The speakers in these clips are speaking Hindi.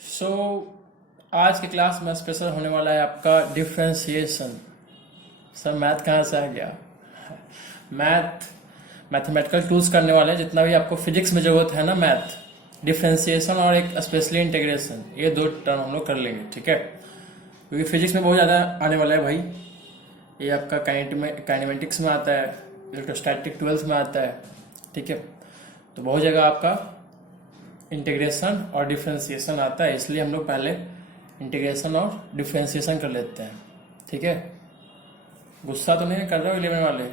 सो आज की क्लास में स्पेशल होने वाला है आपका डिफ्रेंशिएशन। सर मैथ कहाँ से आ गया? मैथमेटिकल टूल्स करने वाले हैं, जितना भी आपको फिजिक्स में जरूरत है ना, मैथ, डिफ्रेंशिएशन और एक स्पेशली इंटीग्रेशन, ये दो टर्म हम लोग कर लेंगे, ठीक है। क्योंकि फिजिक्स में बहुत ज़्यादा आने वाला है भाई। ये आपका काइनेमेटिक्स में आता है, इलेक्ट्रोस्टैटिक 12th में आता है, ठीक है। तो बहुत जगह आपका इंटीग्रेशन और डिफ्रेंशिएशन आता है, इसलिए हम लोग पहले इंटीग्रेशन और डिफ्रेंशिएशन कर लेते हैं, ठीक है। गुस्सा तो नहीं कर रहे हो 11 वाले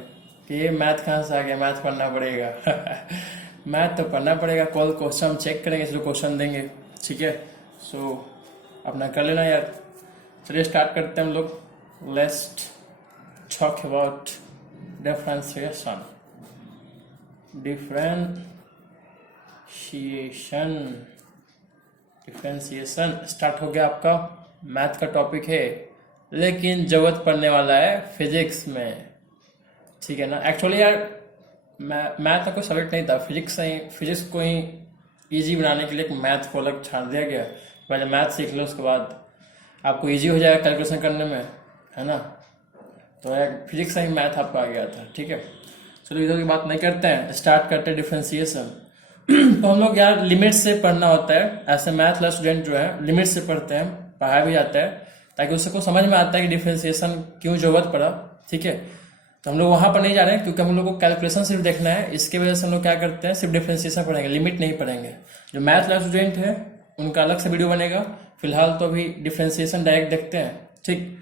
कि ये मैथ कहाँ से आ गया, मैथ पढ़ना पड़ेगा। मैथ तो पढ़ना पड़ेगा, कल क्वेश्चन हम चेक करेंगे, इसलिए क्वेश्चन देंगे, ठीक है। सो अपना कर लेना यार। चलिए स्टार्ट करते हैं हम लोग। Let's talk about differentiation. Differentiation start हो गया आपका। मैथ का टॉपिक है, लेकिन जरूरत पड़ने वाला है फिजिक्स में, ठीक है ना। एक्चुअली यार मैथ का कोई सब्जेक्ट नहीं था, फिजिक्स को ही इजी बनाने के लिए मैथ को अलग छाड़ दिया गया। पहले मैथ सीख लो, उसके बाद आपको इजी हो जाएगा कैलकुलेशन करने में, है ना। तो फिजिक्स से ही मैथ आपको आ गया था, ठीक है। चलो इधर की बात नहीं करते हैं, स्टार्ट करते हैं डिफ्रेंशिएशन। तो हम लोग यार लिमिट से पढ़ना होता है, ऐसे मैथ वाला स्टूडेंट जो है लिमिट से पढ़ते हैं, पढ़ाया भी जाता है, ताकि उसको समझ में आता है कि डिफ्रेंशिएशन क्यों जरूरत पड़ा, ठीक है। तो हम लोग वहां पर नहीं जा रहे हैं, क्योंकि हम लोग को कैलकुलेशन सिर्फ देखना है। इसके वजह से हम लोग क्या करते हैं, सिर्फ डिफ्रेंशिएशन पढ़ेंगे, लिमिट नहीं पढ़ेंगे। जो मैथ वाला स्टूडेंट है उनका अलग से वीडियो बनेगा। फिलहाल तो अभी डिफ्रेंशिएशन डायरेक्ट देखते हैं, ठीक।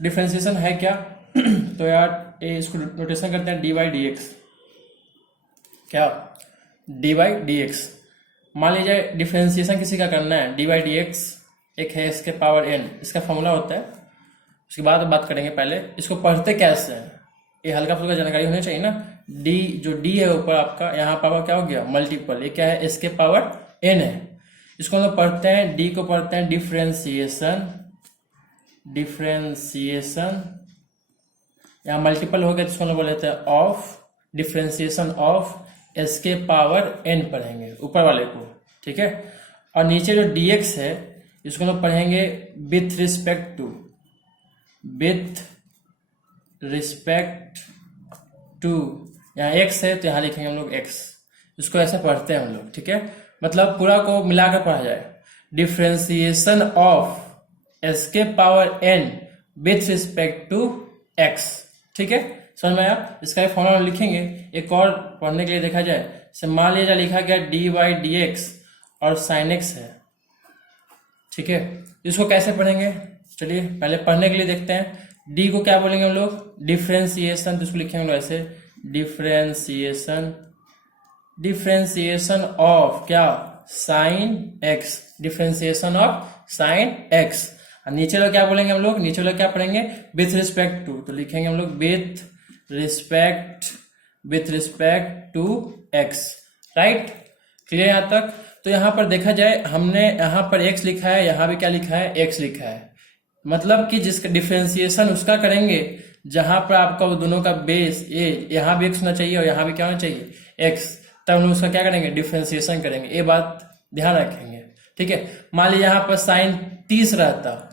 डिफ्रेंशिएशन है क्या? तो यार इसको नोटेशन करते हैं डी बाई डी एक्स। क्या? D by d x. मान लीजिए डिफ्रेंशिएशन किसी का करना है, डी बाई डी एक्स एक है इसके पावर एन, इसका फॉर्मूला होता है, उसके बाद बात करेंगे। पहले इसको पढ़ते कैसे हैं, ये हल्का फुल्का जानकारी होनी चाहिए ना। डी जो डी है ऊपर आपका, यहाँ पावर क्या हो गया, मल्टीपल, ये क्या है, इसके पावर एन है। इसको हम लोग पढ़ते हैं, डी को पढ़ते हैं डिफ्रेंशिएशन। यहाँ मल्टीपल हो गया, जिसको हम लोग बोल देते हैं ऑफ, डिफ्रेंशिएशन ऑफ एस के पावर एन पढ़ेंगे ऊपर वाले को, ठीक है। और नीचे जो dx है इसको लोग पढ़ेंगे विथ रिस्पेक्ट टू, यहाँ x है तो यहाँ लिखेंगे हम लोग x। इसको ऐसे पढ़ते हैं हम लोग, ठीक है। मतलब पूरा को मिलाकर पढ़ा जाए, डिफ्रेंशिएशन ऑफ एस के power n with respect to x, ठीक है। समझ में आया? इसका एक फॉर्मूला लिखेंगे। एक और पढ़ने के लिए देखा जाए, से मान लीजिए लिखा गया डी बाई डी एक्स और साइन एक्स है, ठीक है। इसको कैसे पढ़ेंगे, चलिए पहले पढ़ने के लिए देखते हैं। डी को क्या बोलेंगे हम लोग, डिफ्रेंशिएशन, तो इसको लिखेंगे हम लोग ऐसे, डिफ्रेंशिएशन ऑफ क्या, sine x, differentiation of sine x. और नीचे लोग क्या बोलेंगे हम लोग, नीचे लोग क्या पढ़ेंगे, विथ रिस्पेक्ट टू, तो लिखेंगे हम लोग with respect to x, right. Clear यहाँ तक? तो यहाँ पर देखा जाए, हमने यहाँ पर एक्स लिखा है, यहाँ भी क्या लिखा है, एक्स लिखा है। मतलब कि जिसका डिफ्रेंशिएशन उसका करेंगे जहां पर आपका वो दोनों का बेस, ये यहाँ भी एक्स होना चाहिए और यहाँ भी क्या होना चाहिए, एक्स। तब हम लोग उसका क्या करेंगे, डिफ्रेंशिएशन करेंगे। ये बात ध्यान रखेंगे, ठीक है। मान लीजिए यहाँ पर साइन 30 रहता,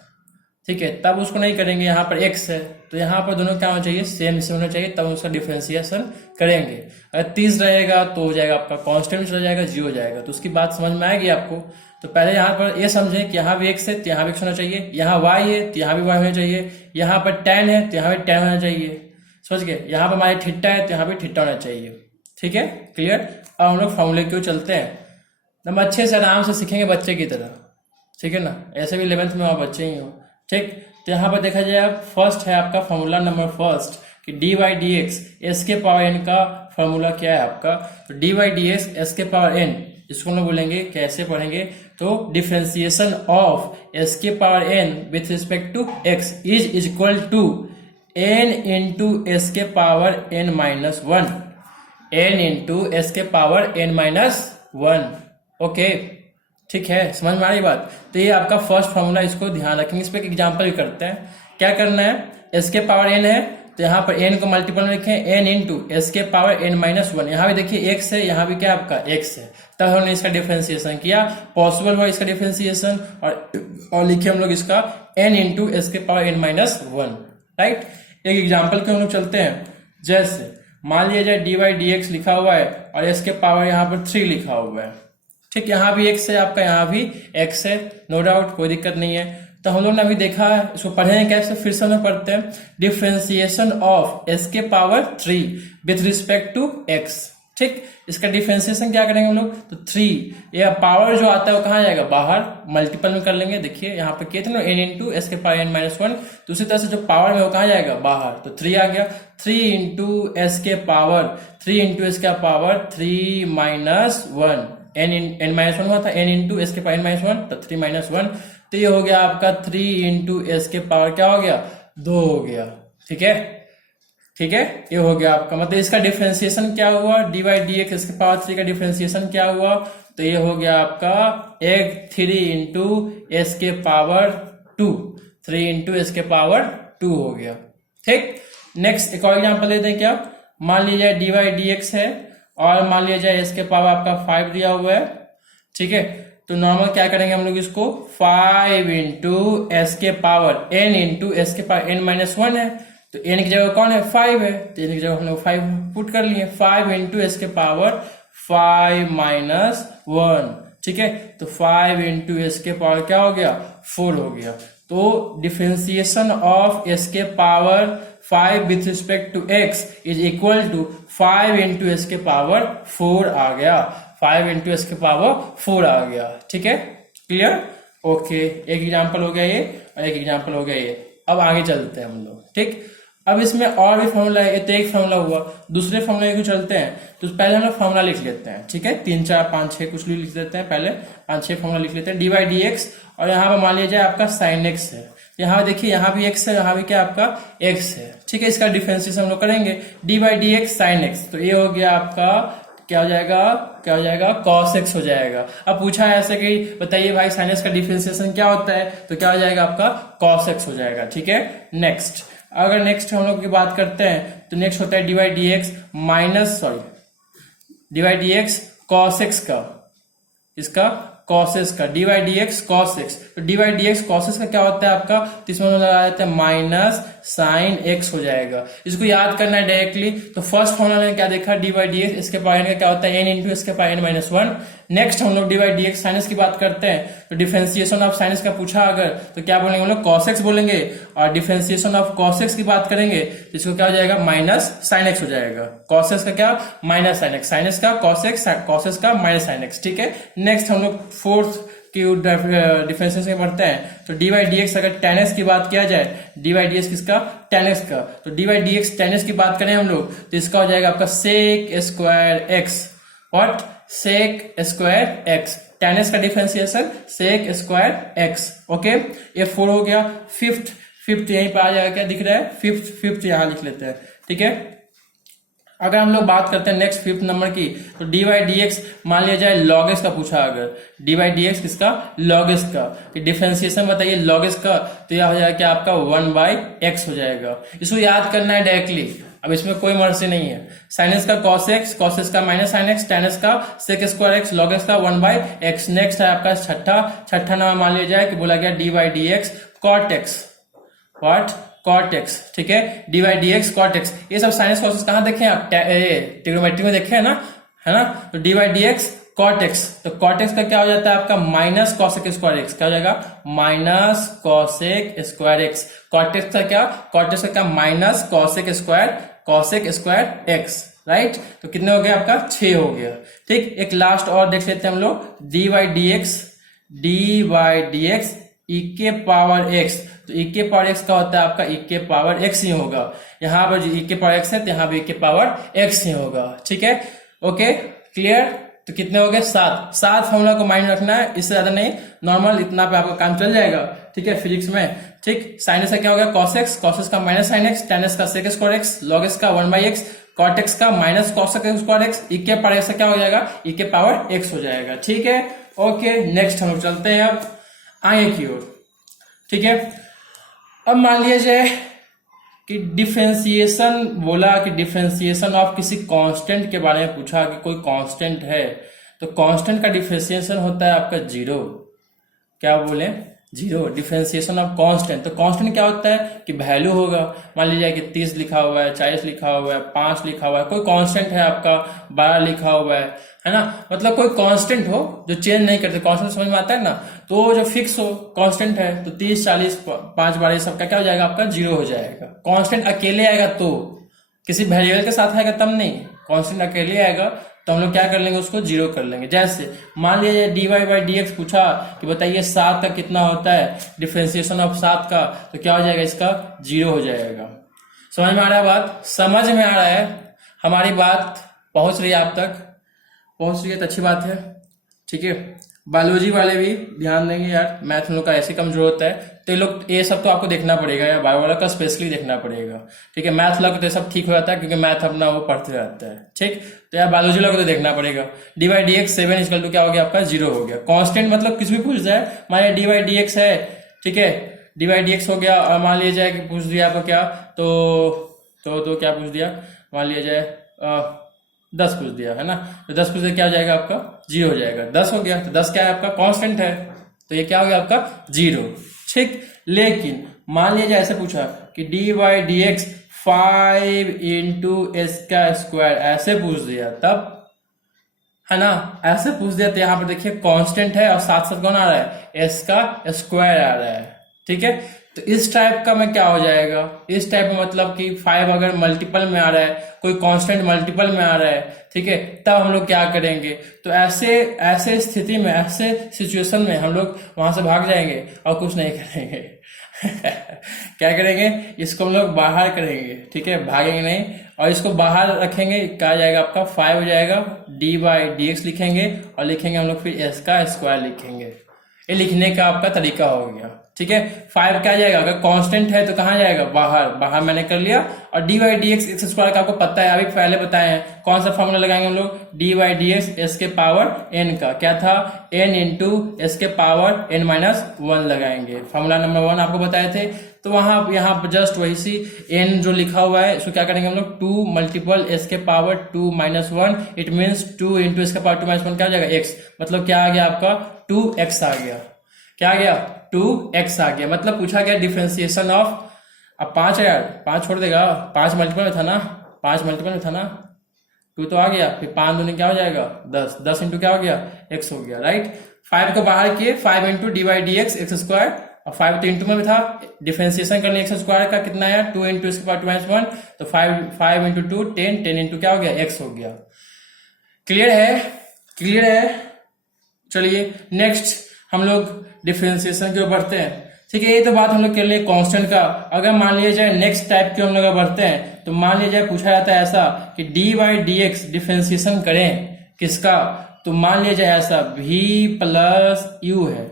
ठीक है, तब उसको नहीं करेंगे, यहाँ पर x है तो यहाँ पर दोनों क्या होना चाहिए, सेम से होना चाहिए, तब उसका डिफ्रेंशिएशन करेंगे। अगर 30 रहेगा तो हो जाएगा आपका कांस्टेंट चला जाएगा, 0 हो जाएगा। तो उसकी बात समझ में आएगी आपको। तो पहले यहाँ पर ये समझें कि यहाँ भी x है तो यहाँ भी x होना चाहिए, यहाँ y है तो यहाँ भी y होना चाहिए, यहाँ पर tan है तो यहाँ भी tan होना चाहिए, समझ गए। यहाँ पर हमारे थीटा है तो यहाँ भी थीटा होना चाहिए, ठीक है, क्लियर। अब हम लोग फॉर्मूले क्यों चलते हैं, हम अच्छे से आराम से सीखेंगे बच्चे की तरह, ठीक है ना। ऐसे भी 11th में आप बच्चे ही हो, ठीक। तो यहाँ पर देखा जाए, फर्स्ट है आपका फॉर्मूला नंबर फर्स्ट कि d by d x, s के पावर एन का फॉर्मूला क्या है आपका, तो d by d x s के पावर एन, इसको हम लोग बोलेंगे, कैसे पढ़ेंगे, तो डिफ्रेंशिएशन ऑफ एस के power n with respect to x is equal to n into s के power n minus one, n into s के power n minus one, okay, ठीक है। समझ में आ रही बात? तो ये आपका फर्स्ट फॉर्मूला, इसको ध्यान रखेंगे। इस पर एग्जांपल भी करते हैं। क्या करना है, एस के पावर एन है तो यहाँ पर n को मल्टीपल में लिखें n इंटू एस के पावर n माइनस वन। यहाँ भी देखिए x है, यहाँ भी क्या आपका x है, तब हमने इसका डिफरेंशिएशन किया, पॉसिबल हुआ इसका डिफरेंशिएशन, और लिखे हम लोग इसका n इंटू एस के power n minus one. Right, एक एग्जाम्पल के हम लोग चलते हैं। जैसे मान लिया जाए dy dx लिखा हुआ है और s के पावर यहाँ पर 3 लिखा हुआ है। ठीक, यहाँ भी x है आपका, यहाँ भी x है, नो डाउट, कोई दिक्कत नहीं है। तो हम लोग ने अभी देखा है, इसको पढ़ेंगे कैसे, फिर से हम लोग पढ़ते हैं। डिफरेंशिएशन ऑफ s के power 3 with respect to x। ठीक, इसका डिफरेंशिएशन क्या करेंगे हम लोग, तो 3 ये पावर जो आता है वो कहाँ जाएगा, बाहर, मल्टीपल में कर लेंगे। देखिए यहाँ पे किया था ना n इंटू एस के पावर n माइनस वन, तो उसी तरह से जो पावर में वो कहाँ जाएगा, बाहर, तो 3 आ गया। 3 इंटू एस के पावर 3 इंटू एस का power 3 minus one, n minus one हुआ था, n इंटू एस के पावर n माइनस वन, तो 3 माइनस वन, तो ये हो गया आपका 3 इंटू एस के पावर क्या हो गया, 2 हो गया। ठीक है, ठीक है, ये हो गया आपका, मतलब इसका डिफरेंशिएशन क्या हुआ, dy dx इसके पावर 3 का डिफरेंशिएशन क्या हुआ, तो ये हो गया आपका 3 इंटू एस के पावर 2, 3 इंटू एस के पावर 2 हो गया। ठीक, नेक्स्ट एक और एग्जांपल लेते हैं। क्या, मान लिया जाए dy dx है और मान लिया जाए एस के पावर आपका 5 दिया हुआ है। ठीक है, तो नॉर्मल क्या करेंगे हम लोग, इसको 5 इंटू एस के पावर n इंटू एस के पावर n माइनस वन है, तो n की जगह कौन है, 5 है, तो n की जगह हम लोग 5 पुट कर लिए, 5 इंटू एस के पावर 5 माइनस वन। ठीक है, तो 5 इंटू एस के पावर क्या हो गया, 4 हो गया। तो डिफरेंशिएशन ऑफ एस के power 5 with respect to x is equal to 5 into s के पावर 4 आ गया, 5 इंटू एस के पावर 4 आ गया। ठीक है, क्लियर, ओके, एक एग्जांपल हो गया ये और एक एग्जांपल हो गया ये। अब आगे चलते हैं हम लोग। ठीक, अब इसमें और भी फॉर्मूला है, तो एक फॉर्मूला हुआ, दूसरे फॉर्मूले को चलते हैं। तो पहले हम लोग फॉर्मूला लिख लेते हैं। ठीक है, 3 4 5 6 कुछ भी लिख देते हैं, पहले 5 6 फॉर्मूला लिख लेते हैं। dy dx और यहाँ पर मान लिया जाए आपका sin x है, यहाँ देखिए यहाँ भी x है, यहाँ भी क्या आपका x है। ठीक है, इसका डिफरेंशिएशन हम लोग करेंगे, dy dx sin x, तो ये हो गया आपका क्या हो जाएगा, क्या हो जाएगा, cos x हो जाएगा। अब पूछा है ऐसे कि बताइए भाई sin x का डिफरेंशिएशन क्या होता है, तो क्या हो जाएगा आपका cos x हो जाएगा। ठीक है, नेक्स्ट, अगर नेक्स्ट हम लोग की बात करते हैं तो नेक्स्ट होता है dy dx minus dy dx cos x का, इसका cos x का, dy dx cos x, तो dy dx cos x का क्या होता है आपका, तो इसमें लगा देते हैं माइनस साइन x हो जाएगा। इसको याद करना है डायरेक्टली, तो फर्स्ट फॉर्मूला में क्या देखा, dy dx इसके पावर का क्या होता है, n इंटू इसके power n minus one. Next हम लोग dy dx साइन x की बात करते हैं, तो डिफरेंशिएशन ऑफ साइन x का पूछा अगर, तो क्या बोलेंगे हम लोग, cos x बोलेंगे, और डिफरेंशिएशन ऑफ cos x की बात करेंगे तो इसको क्या हो जाएगा, माइनस साइन x हो जाएगा। cos x का क्या, minus sine x, sine x का cos x का माइनस साइन x। ठीक है, नेक्स्ट हम लोग फोर्थ की डिफरेंशिएशन पढ़ते हैं, तो dy dx अगर tan x की बात किया जाए, dy dx किसका, tan x का, तो dy dx tan x की बात करें हम लोग तो इसका हो जाएगा आपका sec square x, what, sec square x, tan x का differentiation sec square x। Okay, ये 4 हो गया। फिफ्थ यहीं पर आ जाएगा, क्या दिख रहा है, फिफ्थ यहाँ लिख लेते हैं। ठीक है, अगर हम लोग बात करते हैं नेक्स्ट फिफ्थ नंबर की, तो dy dx मान लिया जाए log x का पूछा अगर, dy dx किसका, log x का, डिफरेंशिएशन बताइए log x का, तो यह हो जाएगा क्या आपका 1/x हो जाएगा। इसको याद करना है डायरेक्टली, अब इसमें कोई मर्जी नहीं है। sin x का cos x का minus sin x, tan x का sec square x, log x का 1/x। नेक्स्ट है आपका छठा नंबर मान लिया जाए कि बोला गया dy dx cot x, what, cot x। ठीक है, dy dx cot x, ये सब साइंस कॉसेस कहाँ देखे आप, ट्रिग्नोमेट्री में देखे है ना, तो dy dx cot x, तो cot x का क्या हो जाता है आपका माइनस cosec स्क्वायर x, क्या हो जाएगा, minus cosec square x। cot x का क्या, cot x का क्या, minus cosec square x, right. तो कितने हो गए आपका, 6 हो गया। ठीक, एक लास्ट और देख लेते हैं हम लोग, dy dx e के पावर x, तो e के पावर x का होता है आपका e के पावर x ही होगा, यहाँ पर जो e के पावर x है तो यहाँ भी e के पावर x ही होगा। ठीक है, ओके, क्लियर। तो कितने हो गए, 7 फॉर्मूला को माइंड रखना है, इससे ज्यादा नहीं, नॉर्मल इतना पे आपका काम चल जाएगा। ठीक है, फिजिक्स में। ठीक, साइन x का क्या हो गया, cos x का minus sine x, tan x का sec square x, log x का 1/x, cot x का minus cosec square x, e के पावर x का क्या हो जाएगा, e के पावर x हो जाएगा। ठीक है, ओके, नेक्स्ट हम लोग चलते हैं अब आगे की ओर। ठीक है, अब मान लिया जाए कि डिफरेंशिएशन बोला कि डिफरेंशिएशन ऑफ किसी कांस्टेंट के बारे में पूछा कि कोई कांस्टेंट है, तो कांस्टेंट का डिफरेंशिएशन होता है आपका जीरो। क्या बोले? जीरो। डिफरेंशिएशन ऑफ कांस्टेंट, तो कांस्टेंट क्या होता है कि वैल्यू होगा। मान लीजिए कि 30 लिखा हुआ है, 40 लिखा हुआ है, 5 लिखा हुआ है, कोई कांस्टेंट है आपका, 12 लिखा हुआ है ना। मतलब कोई कांस्टेंट हो जो चेंज नहीं करते, कांस्टेंट समझ में आता है ना, तो जो फिक्स हो कांस्टेंट है तो 30, 40, 5, 12 सबका क्या हो जाएगा आपका जीरो हो जाएगा। कांस्टेंट अकेले आएगा तो, किसी वेरिएबल के साथ आएगा तब नहीं, कांस्टेंट अकेले आएगा तो हम लोग क्या कर लेंगे, उसको जीरो कर लेंगे। जैसे मान लीजिए dy/dx पूछा कि बताइए 7 का कितना होता है, डिफरेंशिएशन ऑफ 7 का, तो क्या हो जाएगा, इसका जीरो हो जाएगा। समझ में आ रहा है बात? समझ में आ रहा है? हमारी बात पहुंच रही है आप तक? पहुंच रही है तो अच्छी बात है, ठीक है। बायोलॉजी वाले भी ध्यान देंगे यार, मैथ हम लोग का ऐसे कम जरूरत है, तो ये लोग ये सब तो आपको देखना पड़ेगा यार, बायो वाला का स्पेशली देखना पड़ेगा, ठीक है। मैथ लग तो सब ठीक हो जाता है क्योंकि मैथ अपना वो पढ़ते रहता है, ठीक। तो यार बायोलॉजी लग तो देखना पड़ेगा। dy/dx 7 इक्वल टू क्या हो गया आपका, जीरो हो गया। कांस्टेंट मतलब कुछ भी पूछ जाए, मान लीजिए dy/dx है, ठीक है, dy/dx हो गया, और मान लिया जाए कि पूछ दिया आपको क्या, तो क्या पूछ दिया, मान लिया जाए 10 पूछ दिया है ना, तो 10 पूछ दिया क्या हो जाएगा आपका, जीरो हो जाएगा। 10 हो गया तो 10 क्या है आपका, कांस्टेंट है, तो ये क्या हो गया आपका जीरो, ठीक। लेकिन मान लीजिए ऐसे पूछा कि dy/dx 5 इंटू एस का स्क्वायर, ऐसे पूछ दिया तब, है ना, ऐसे पूछ दिया तो यहाँ पर देखिए कांस्टेंट है और साथ साथ कौन आ रहा है, एस का स्क्वायर आ रहा है, ठीक है। तो इस टाइप का में क्या हो जाएगा, इस टाइप में मतलब कि 5 अगर मल्टीपल में आ रहा है, कोई कांस्टेंट मल्टीपल में आ रहा है, ठीक है, तब हम लोग क्या करेंगे, तो ऐसे स्थिति में, ऐसे सिचुएशन में हम लोग वहां से भाग जाएंगे और कुछ नहीं करेंगे क्या करेंगे, इसको हम लोग बाहर करेंगे, ठीक है, भागेंगे नहीं, और इसको बाहर रखेंगे, क्या जाएगा आपका 5 हो जाएगा, dy/dx लिखेंगे और लिखेंगे हम लोग फिर एस का स्क्वायर लिखेंगे। ये लिखने का आपका तरीका हो गया, ठीक है। 5 क्या जाएगा, अगर कांस्टेंट है तो कहाँ जाएगा, बाहर मैंने कर लिया। और dy/dx एक्स स्क्वायर का आपको पता है, अभी पहले बताए हैं, कौन सा फॉर्मूला लगाएंगे हम लोग, dy/dx एस के पावर n का, क्या था, n इंटू एस के पावर n-1 लगाएंगे, फॉर्मूला नंबर 1 आपको बताए थे। तो वहां यहाँ जस्ट वही सी n जो लिखा हुआ है इसको क्या करेंगे हम लोग, 2 मल्टीपल एस के power 2-1, it means 2 into s के पावर 2-1 क्या हो जाएगा, x, मतलब क्या आ गया आपका 2x आ गया, क्या आ गया 2x आ गया। मतलब पूछा गया डिफरेंशिएशन ऑफ, अब 5 है यार, 5 छोड़ देगा, 5 मल्टीपल में था ना, 5 मल्टीपल में था ना, 2 तो आ गया, फिर 5 दूनी क्या हो जाएगा 10, 10 इंटू क्या हो गया x हो गया, राइट। 5 को बाहर किए, 5 इंटू dy/dx एक्स स्क्वायर, और 5 तो इंटू में था, डिफरेंशिएशन करने एक्स स्क्वायर का कितना आया 2 इंटू इसके पावर 2-1, तो 5 इंटू 2 10, 10 इंटू क्या हो गया x हो गया। क्लियर है? क्लियर है? चलिए नेक्स्ट हम लोग डिफरेंशिएशन की ओर बढ़ते हैं, ठीक है। ये तो बात हम लोग कर लिए कांस्टेंट का। अगर मान लिया जाए नेक्स्ट टाइप की हम लोग बढ़ते हैं, तो मान लिया जाए पूछा जाता है ऐसा कि dy/dx डिफरेंशिएशन करें किसका, तो मान लिया जाए ऐसा v प्लस u है,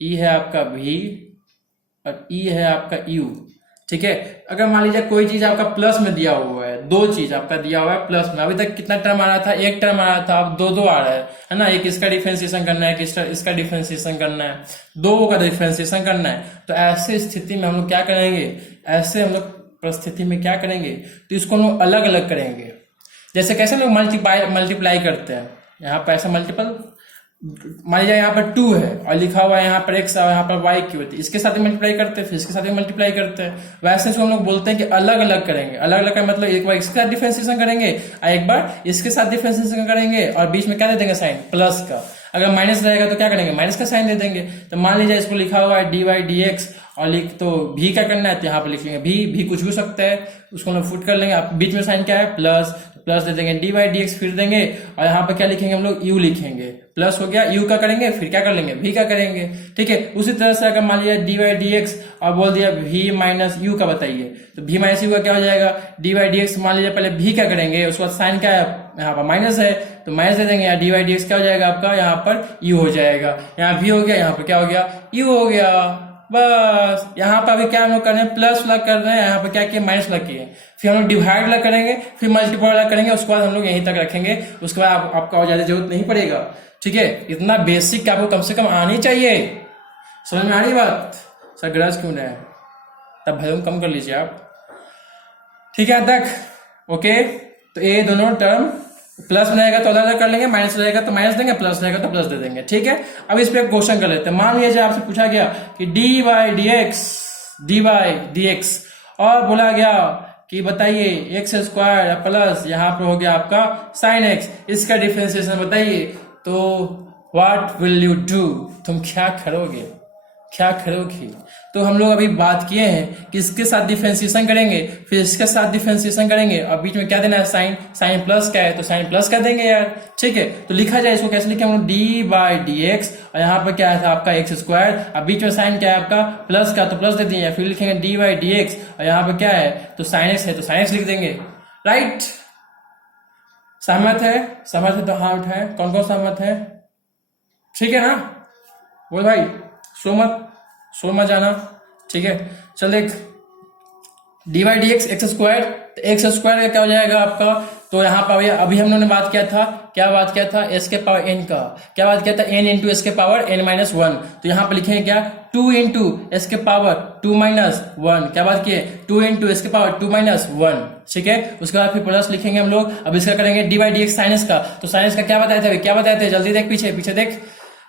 e है आपका v और e है आपका u, ठीक है। अगर मान लीजिए कोई चीज आपका प्लस में दिया हुआ है, दो चीज आपका दिया हुआ है प्लस में, अभी तक कितना टर्म आ रहा था, एक टर्म आ रहा था, अब दो आ रहा है ना, एक इसका डिफरेंशिएशन करना है, इसका डिफरेंशिएशन करना है, दो का डिफरेंशिएशन करना है। तो ऐसे स्थिति में हम लोग क्या करेंगे, ऐसे हम लोग परिस्थिति में क्या करेंगे, तो इसको हम लोग अलग अलग करेंगे। जैसे कैसे लोग मल्टीप्लाई करते हैं, यहाँ पर ऐसा मल्टीपल, मान लीजिए यहाँ पर 2 है और लिखा हुआ है यहाँ पर x और यहाँ पर y की होती है, इसके साथ मल्टीप्लाई करते हैं, फिर इसके साथ मल्टीप्लाई करते हैं। वैसे इसको हम लोग बोलते हैं कि अलग अलग करेंगे। अलग अलग का मतलब एक बार इसके साथ डिफरेंशिएशन करेंगे और एक बार इसके साथ डिफरेंशिएशन करेंगे, और बीच में क्या दे देंगे साइन, प्लस का। अगर माइनस रहेगा तो क्या करेंगे, माइनस का साइन दे देंगे। तो मान लीजिए इसको लिखा हुआ है dy/dx और तो भी क्या करना है, तो यहाँ पर लिख लेंगे भी कुछ भी सकता है, उसको हम लोग फुट कर लेंगे। आप बीच में साइन क्या है, प्लस दे देंगे, dy/dx फिर देंगे और यहाँ पे क्या लिखेंगे हम लोग, u लिखेंगे, प्लस हो गया, u का करेंगे फिर क्या कर लेंगे, v का करेंगे, ठीक है। उसी तरह से अगर मान लिया dy/dx और बोल दिया v माइनस u का बताइए, तो v माइनस u का क्या हो जाएगा, dy/dx मान लीजिए पहले v क्या करेंगे, उसके बाद साइन क्या है, यहाँ पर माइनस है तो माइनस दे देंगे, यहाँ dy/dx क्या हो जाएगा आपका, यहाँ पर u हो जाएगा, यहाँ v हो गया, यहाँ पर क्या हो गया, u हो गया। बस यहाँ पर अभी क्या हम लोग कर रहे हैं, प्लस वाला कर रहे हैं, यहाँ पर क्या किए, माइनस वाला किए, फिर हम लोग डिवाइड वाला करेंगे, फिर मल्टीपल वाला करेंगे, उसके बाद हम लोग यहीं तक रखेंगे, उसके बाद आपका और ज्यादा जरूरत नहीं पड़ेगा, ठीक है। इतना बेसिक आपको कम से कम आनी चाहिए। समझ में आ रही बात? सर गरज क्यों नहीं है, तब वॉल्यूम कम कर लीजिए आप। ठीक है तक ओके। तो ये दोनों टर्म प्लस रहेगा तो अलग अलग कर लेंगे, माइनस रहेगा तो माइनस देंगे, प्लस रहेगा तो प्लस दे देंगे। ठीक है, अब इस पे क्वेश्चन कर लेते हैं। मान लीजिए आपसे पूछा गया कि dy dx और बोला गया कि बताइए एक्स स्क्वायर प्लस यहाँ पर हो गया आपका साइन एक्स, इसका डिफरेंशिएशन बताइए। तो व्हाट विल यू डू, तुम क्या करोगे, क्या करोगी। तो हम लोग अभी बात किए हैं कि इसके साथ डिफरेंशिएशन करेंगे, फिर इसके साथ डिफरेंशिएशन करेंगे और बीच में क्या देना है साइन, साइन प्लस क्या है तो साइन प्लस कर देंगे यार। ठीक है, तो लिखा जाए इसको कैसे लिखे हम लोग, डी बाई डी एक्स और यहाँ पर क्या था आपका एक्स स्क्वायर, अब बीच में साइन क्या है आपका प्लस का तो प्लस दे दिए, फिर लिखेंगे डी बाई डी एक्स और यहाँ पर क्या है तो साइन एक्स है तो साइन एक्स लिख देंगे। राइट, सहमत है, सहमत है तो हाँ उठाए, कौन कौन सहमत है। ठीक है ना, बोल भाई सो मत जाना। ठीक है, चल देख D by d x x square, तो एक्स स्क्वायर का क्या हो जाएगा आपका, तो यहाँ पर अभी हम लोगों ने बात किया था, क्या बात किया था, एस के पावर एन का, क्या बात किया था, एन इंटू एस के पावर एन माइनस वन। तो यहाँ पर लिखेंगे क्या, 2 इंटू एस के पावर 2 माइनस वन, क्या बात किए 2 इंटू एस के पावर 2 माइनस वन। ठीक है, उसके बाद फिर प्लस लिखेंगे हम लोग। अब इसका करेंगे D by d x sinus का, तो साइनस का क्या बताए थे, क्या बताए थे, जल्दी देख पीछे पीछे देख,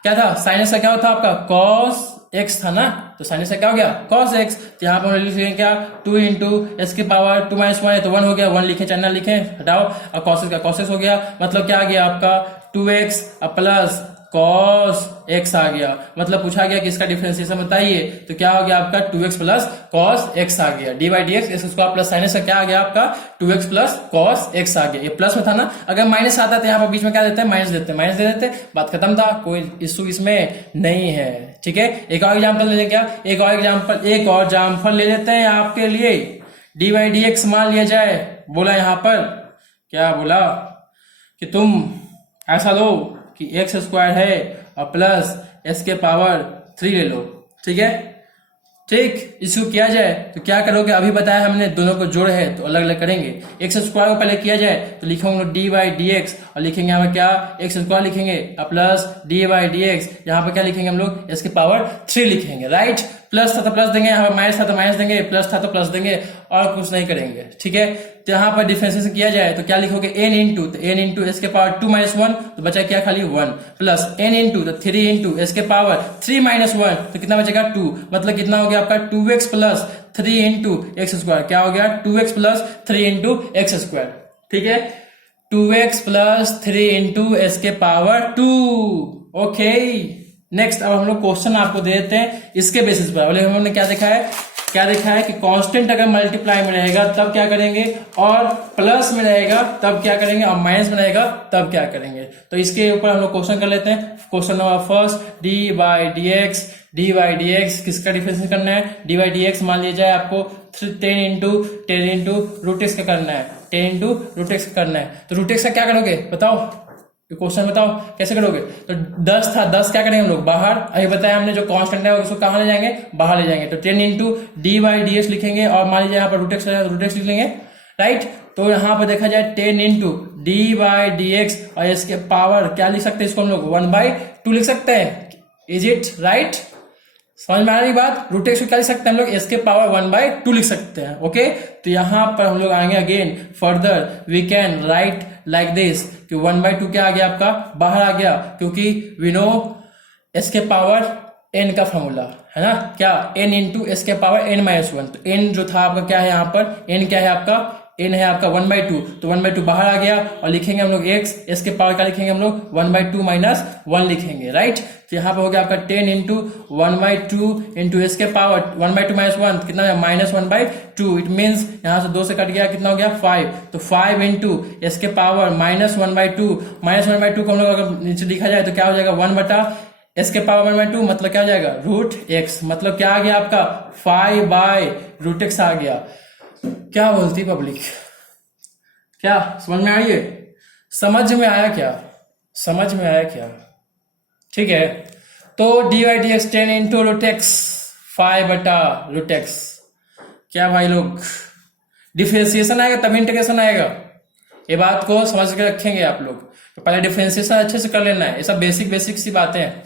क्या था साइनस का क्या होता आपका कॉस एक्स था ना, तो साइनस का क्या हो गया कॉस एक्स। तो यहाँ पर लिखेंगे क्या 2 इंटू एस की पावर 2 माइनस वन है तो 1 हो गया, 1 लिखे चाहे ना लिखे हटाओ, और कॉस एक्स का कॉस एक्स हो गया, मतलब क्या आ गया आपका 2x प्लस कॉस एक्स आ गया। मतलब पूछा गया कि इसका डिफरेंशिएशन बताइए, तो क्या हो गया आपका 2x प्लस कॉस एक्स आ गया, D by d x x square plus sinus का क्या आ गया आपका 2x प्लस कॉस एक्स आ गया। ये प्लस में था ना, अगर माइनस आता तो यहाँ पर बीच में क्या देते हैं माइनस देते हैं, माइनस दे देते, बात खत्म था, कोई इशू इसमें नहीं है। ठीक है, एक और एग्जाम्पल ले लें क्या, एक और एग्जाम्पल ले लेते हैं आपके लिए। डी बाई डी एक्स मान लिया जाए, बोला यहाँ पर क्या बोला कि तुम ऐसा लो कि एक्स स्क्वायर है और प्लस एस के पावर 3 ले लो। ठीक है, ठीक, इसको किया जाए तो क्या करोगे, अभी बताया हमने दोनों को जोड़ है तो अलग अलग करेंगे। एक्स स्क्वायर को पहले किया जाए तो लिखेंगे डी बाई डी एक्स और लिखेंगे यहाँ पर क्या एक्स स्क्वायर लिखेंगे और plus d by d x, यहाँ पर क्या लिखेंगे हम लोग एस की पावर 3 लिखेंगे। राइट, प्लस था तो प्लस देंगे, यहाँ पर माइनस था तो माइनस देंगे, प्लस था तो प्लस देंगे और कुछ नहीं करेंगे। ठीक है, तो यहाँ पर डिफरेंशिएशन किया जाए तो क्या लिखोगे एन इंटू, तो एन इंटू एस के पावर 2 माइनस वन, तो बचा क्या खाली 1 प्लस एन इंटू तो 3 इंटू एस के पावर 3 माइनस वन, तो कितना बचेगा 2, मतलब कितना हो गया आपका 2x plus 3 into x square, क्या हो गया 2x plus 3 into x square. ठीक है, 2x प्लस 3 इंटू एस के पावर 2। ओके, नेक्स्ट अब हम लोग क्वेश्चन आपको दे देते हैं इसके बेसिस पर। बोले हमने क्या देखा है, क्या देखा है कि कांस्टेंट अगर मल्टीप्लाई में रहेगा तब क्या करेंगे, और प्लस में रहेगा तब क्या करेंगे, और माइनस में रहेगा तब क्या करेंगे। तो इसके ऊपर हम लोग क्वेश्चन कर लेते हैं। Question number first, D by d x किसका डिफरेंशिएशन करना है, डी बाई डी एक्स मान लिया जाए आपको 10 इंटू रूट एक्स का करना है, 10 इंटू रूट एक्स का करना है। तो रूट एक्स का क्या करोगे बताओ, क्वेश्चन बताओ कैसे करोगे। तो 10 था, 10 क्या करेंगे हम लोग बाहर, अभी बताया हमने जो कांस्टेंट है उसको कहाँ ले जाएंगे, बाहर ले जाएंगे। तो 10 into D by d x लिखेंगे और मान लीजिए यहाँ पर रूट एक्स लिख लेंगे। राइट, तो यहाँ पर देखा जाए 10 into D by d x और इसके पावर क्या लिख सकते हैं, इसको हम लोग 1/2 लिख सकते हैं। इज इट राइट, समझ में आ रही बात। रूट एक्स को क्या लिख सकते हैं हम लोग, एस के पावर 1/2 लिख सकते हैं। ओके, तो यहाँ पर हम लोग आएंगे again further we can write like this कि 1/2 क्या आ गया आपका बाहर आ गया, क्योंकि वी नो एस के पावर एन का फॉर्मूला है ना, क्या एन इंटू एस के पावर एन माइनस वन। तो एन जो था आपका क्या है यहाँ पर, एन क्या है आपका, एन है आपका 1/2, तो 1/2 बाहर आ गया और लिखेंगे हम लोग एक्स, एस के पावर क्या लिखेंगे हम लोग 1/2 माइनस 1 लिखेंगे। राइट, तो यहाँ पर हो गया आपका 10 इंटू 1/2 इंटू एस के पावर 1/2 माइनस 1 कितना है माइनस 1/2। इट मीन्स यहाँ से 2 से कट गया, कितना हो गया 5, तो 5 इंटू एस के पावर माइनस 1/2, माइनस 1/2 को हम लोग अगर नीचे लिखा जाए तो क्या हो जाएगा 1 बटा एस के पावर 1/2, मतलब क्या हो जाएगा रूट एक्स, मतलब क्या आ गया आपका 5/√x आ गया। क्या बोलती पब्लिक, क्या समझ में आई है, समझ में आया क्या, समझ में आया क्या। ठीक है, तो d by d x 10 into root x 5/√x। क्या भाई लोग, डिफरेंशिएशन आएगा तभी इंटीग्रेशन आएगा, ये बात को समझ के रखेंगे आप लोग। तो पहले डिफरेंशिएशन अच्छे से कर लेना है, ये सब बेसिक सी बातें हैं।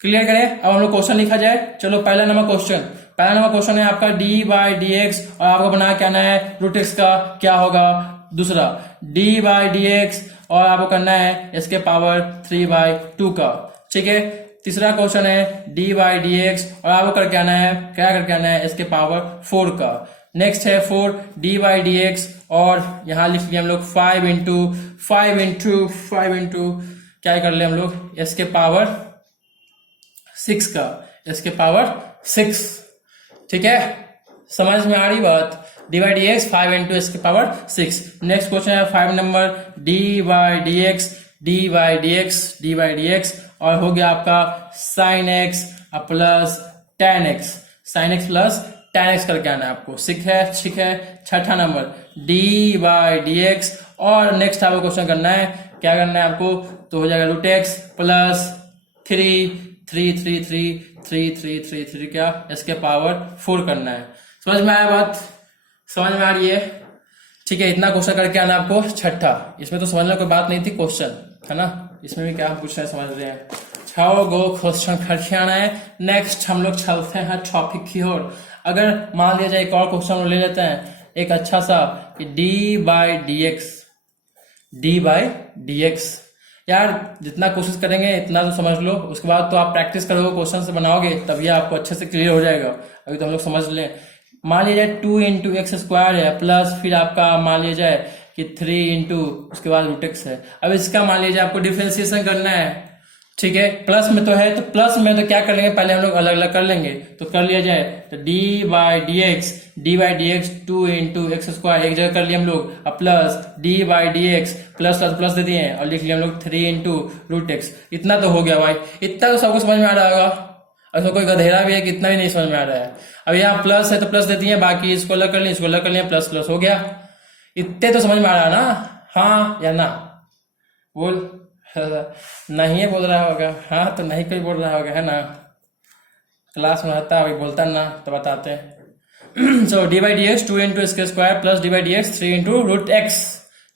क्लियर करें। अब हम लोग क्वेश्चन लिखा जाए। चलो पहला नंबर क्वेश्चन है आपका डी बाई डी एक्स, और आपको बना क्या है रूट एक्स का क्या होगा। दूसरा डी बाई डी एक्स और आपको करना है इसके पावर 3/2 का, ठीक है। तीसरा क्वेश्चन है डी बाई डी एक्स और आपको करके आना है इसके पावर 4 का। नेक्स्ट है 4 डी बाई डी एक्स और यहां लिख लिया हम लोग 5 इंटू क्या कर ले हम लोग इसके पावर 6 का, इसके पावर 6, ठीक है। समझ में आ रही बात। D by d x 5 into इसके पावर 6। नेक्स्ट क्वेश्चन है 5 number D by d x और हो गया आपका sine x plus ten x, करके आना है आपको, ठीक है। छठा number D by d x और नेक्स्ट आपको क्वेश्चन करना है, क्या करना है आपको, तो हो जाएगा रूट एक्स प्लस 3 क्या इसके पावर 4 करना है। समझ में आया बात, समझ में आ रही है, ठीक है। इतना क्वेश्चन करके आना आपको छठा। इसमें तो समझने कोई बात नहीं थी, क्वेश्चन है ना, इसमें भी क्या पूछ रहे हैं समझ रहे हैं। 6 गो क्वेश्चन करके आना है। नेक्स्ट हम लोग चलते हैं टॉपिक की ओर। अगर मान लिया जाए एक और क्वेश्चन ले लेते हैं, एक अच्छा सा कि डी बाई डी एक्स। यार जितना कोशिश करेंगे इतना तो समझ लो, उसके बाद तो आप प्रैक्टिस करोगे, क्वेश्चन से बनाओगे, तभी आपको अच्छे से क्लियर हो जाएगा। अभी तो हम लोग समझ लें। मान लिया जाए 2 इंटू एक्स स्क्वायर है प्लस फिर आपका मान लिया जाए कि 3 इंटू उसके बाद रूट एक्स है। अब इसका मान लीजिए आपको डिफरेंशिएशन करना है, ठीक है। प्लस में तो है, तो प्लस में तो क्या कर लेंगे, पहले हम लोग अलग अलग कर लेंगे। तो कर लिया जाए तो d by d x 2 into x square एक जगह कर लिया हम लोग, अब plus d by d x plus दे दिए और लिख लिया हम लोग 3 इंटू रूट एक्स। इतना तो हो गया भाई, इतना तो सबको समझ में आ रहा होगा। और कोई गधेरा भी है कि इतना भी नहीं समझ में आ रहा है। अब यहाँ प्लस है तो प्लस दे दिए, बाकी इसको अलग कर लिया, प्लस हो गया। इतने तो समझ में आ रहा है ना, हाँ या ना, बोल। नहीं बोल रहा होगा, हाँ तो नहीं कोई बोल रहा होगा, है ना। क्लास में रहता अभी बोलता ना तो बताते हैं। So d by d x 2 into इसके square plus d by d x 3 into root x,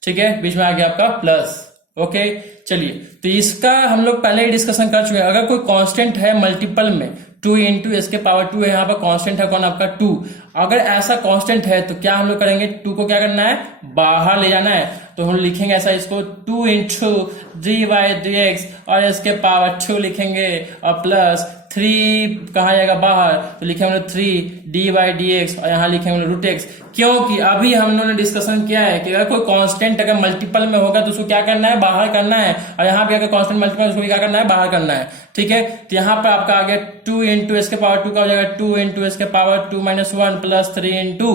ठीक है। बीच में आ गया आपका प्लस, ओके। चलिए तो इसका हम लोग पहले ही डिस्कशन कर चुके हैं। अगर कोई कांस्टेंट है मल्टीपल में 2 इंटू इसके पावर 2 है, यहाँ पर कांस्टेंट है कौन आपका 2। अगर ऐसा कांस्टेंट है तो क्या हम लोग करेंगे, 2 को क्या करना है, बाहर ले जाना है। तो हम लिखेंगे ऐसा इसको 2 into D by d x और इसके पावर 2 लिखेंगे और प्लस 3 कहा जाएगा बाहर, तो लिखेंगे 3 डी बाई डी एक्स और यहाँ लिखेंगे रूट एक्स। क्योंकि अभी हम लोगों ने डिस्कशन किया है कि अगर कोई कांस्टेंट अगर मल्टीपल में होगा तो उसको क्या करना है, बाहर करना है। और यहाँ पे अगर कांस्टेंट मल्टीपल है उसको क्या करना है, बाहर करना है, ठीक है। तो यहाँ पर आपका आ गया 2 इंटू इसके पावर 2 का हो जाएगा 2 इंटू इसके पावर 2 माइनस 1 प्लस 3 इंटू,